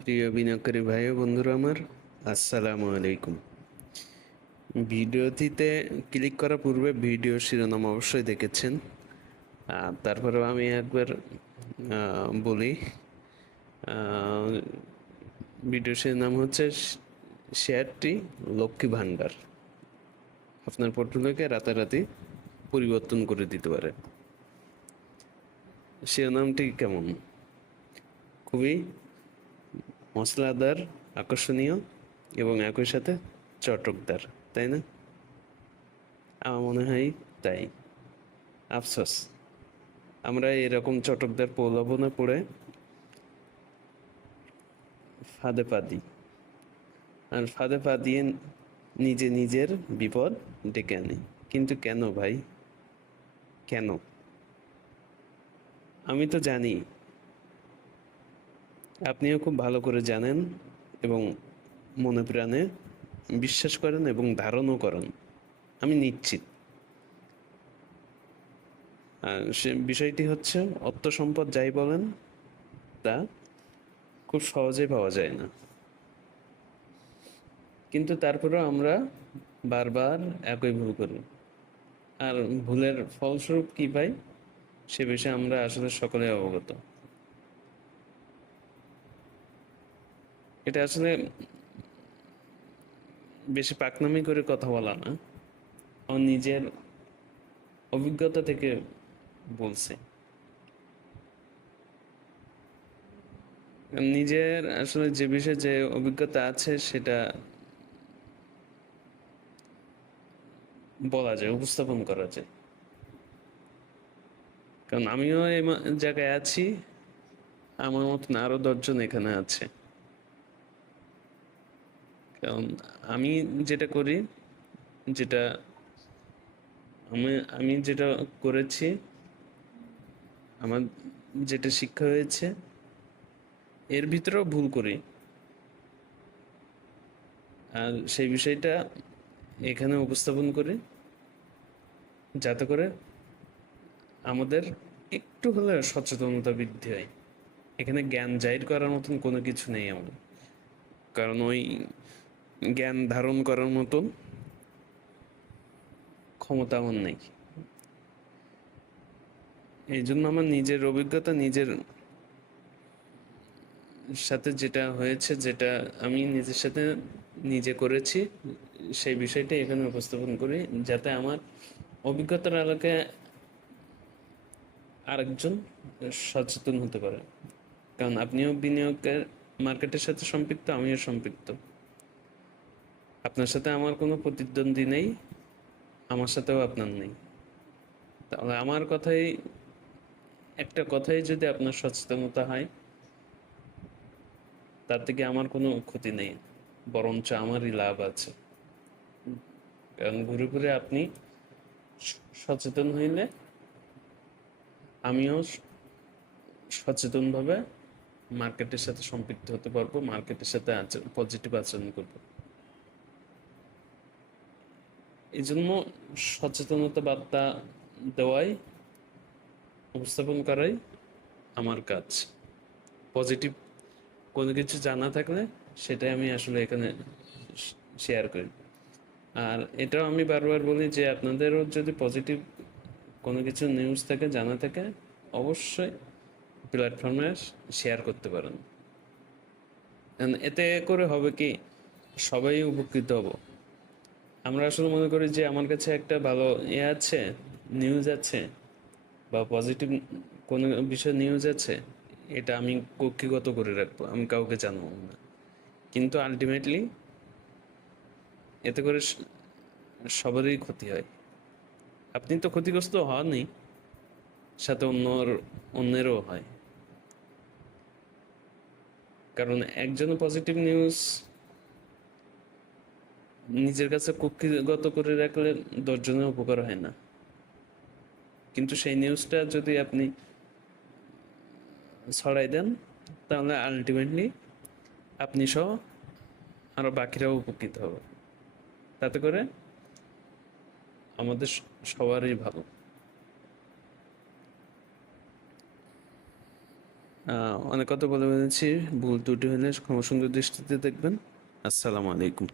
প্রিয় বিনিয়োগকারী ভাই বন্ধুরা আমার, আসসালামু আলাইকুম। ভিডিওটিতে ক্লিক করার পূর্বে ভিডিও শিরোনাম অবশ্যই দেখেছেন। তারপরেও আমি একবার বলি ভিডিও শিরোনাম হচ্ছে শেয়ারটি লক্ষ্মী ভাণ্ডার। আপনার পোর্টফোলিওকে রাতারাতি পরিবর্তন করে দিতে পারে। শিরোনামটি কেমন? খুবই মশলাদার আকর্ষণীয় এবং একই সাথে চটকদার, তাই না? আমার মনে হয় তাই। আফসোস। আমরা এরকম চটকদার প্রলোভনে পড়ে ফাঁদে পা দিই। আর ফাঁদে পা দিয়ে নিজে নিজের বিপদ ডেকে আনি। কিন্তু কেন ভাই? কেন? আমি তো জানি আপনিও খুব ভালো করে জানেন এবং মনে প্রাণে বিশ্বাস করেন এবং ধারণও করেন। আমি নিশ্চিত। সে বিষয়টি হচ্ছে, অর্থ সম্পদ যাই বলেন, তা খুব সহজে পাওয়া যায় না। কিন্তু তারপরেও আমরা বারবার একই ভুল করি। আর ভুলের ফলস্বরূপ কি পাই, সে বিষয়ে আমরা আসলে সকলে অবগত। এটা আসলে বেশি পাকনামি করে কথা বলা না। আমার নিজের অভিজ্ঞতা থেকে বলছে। নিজের আসলে যে বিষয়ে যে অভিজ্ঞতা আছে সেটা বলা যায়, উপস্থাপন করা যায়। কারণ আমিও এই জায়গায় আছি, আমার মতন আরও দশজন এখানে আছে। আমি যেটা করি, যেটা আমি আমি যেটা করেছি, আমার যেটা শিক্ষা হয়েছে, এর ভিতরেও ভুল করি। আর সেই বিষয়টা এখানে উপস্থাপন করি, যাতে করে আমাদের একটু হলে সচেতনতা বৃদ্ধি হয়। এখানে জ্ঞান জাহির করার মতন কোনো কিছু নেই আমার। কারণ ওই জ্ঞান ধারণ করার মতন ক্ষমতা আমার নেই। এই জন্য আমার নিজের অভিজ্ঞতা, নিজের সাথে যেটা হয়েছে, যেটা আমি নিজের সাথে নিজে করেছি, সেই বিষয়টা এখানে উপস্থাপন করি যাতে আমার অভিজ্ঞতার আলোকে আরেকজন সচেতন হতে পারে। কারণ আপনিও বিনিয়োগের মার্কেটের সাথে সম্পৃক্ত, আমিও সম্পৃক্ত। আপনার সাথে আমার কোনো প্রতিদ্বন্দ্বী নেই, আমার সাথেও আপনার নেই। তাহলে আমার কথাই, একটা কথাই যদি আপনার সচেতনতা হয়, তার থেকে আমার কোনো ক্ষতি নেই, বরঞ্চ আমারই লাভ আছে। কারণ ঘুরে ঘুরে আপনি সচেতন হইলে আমিও সচেতনভাবে মার্কেটের সাথে সম্পৃক্ত হতে পারব, মার্কেটের সাথে পজিটিভ আচরণ করব। এই জন্য সচেতনতা বার্তা দেওয়াই, উপস্থাপন করাই আমার কাজ। পজিটিভ কোনো কিছু জানা থাকলে সেটাই আমি আসলে এখানে শেয়ার করি। আর এটাও আমি বারবার বলি যে আপনাদেরও যদি পজিটিভ কোনো কিছু নিউজ থাকে, জানা থাকে, অবশ্যই প্ল্যাটফর্মে শেয়ার করতে পারেন। এতে করে হবে কি, সবাই উপকৃত হব। আমরা আসলে মনে করি যে আমার কাছে একটা ভালো ইয়ে আছে নিউজ আছে, বা পজিটিভ কোনো বিষয় নিউজ আছে, এটা আমি কক্ষিগত করে রাখব, আমি কাউকে জানাব না। কিন্তু আলটিমেটলি এতে করে সবারই ক্ষতি হয়। আপনি তো ক্ষতিগ্রস্ত হনই, সাথে অন্যর, অন্যেরও হয়। কারণ একজন পজিটিভ নিউজ নিজের কাছে কক্ষিগত করে রাখলে দশজনের উপকার হয় না। কিন্তু সেই নিউজটা যদি আপনি ছড়াই দেন, তাহলে আলটিমেটলি আপনি সহ আরও বাকিরাও উপকৃত হবে। তাতে করে আমাদের সবারই ভালো। অনেক কথা বলে ফেলেছি। ভুল ত্রুটি হলে সুন্দর দৃষ্টিতে দেখবেন। আসসালামু আলাইকুম।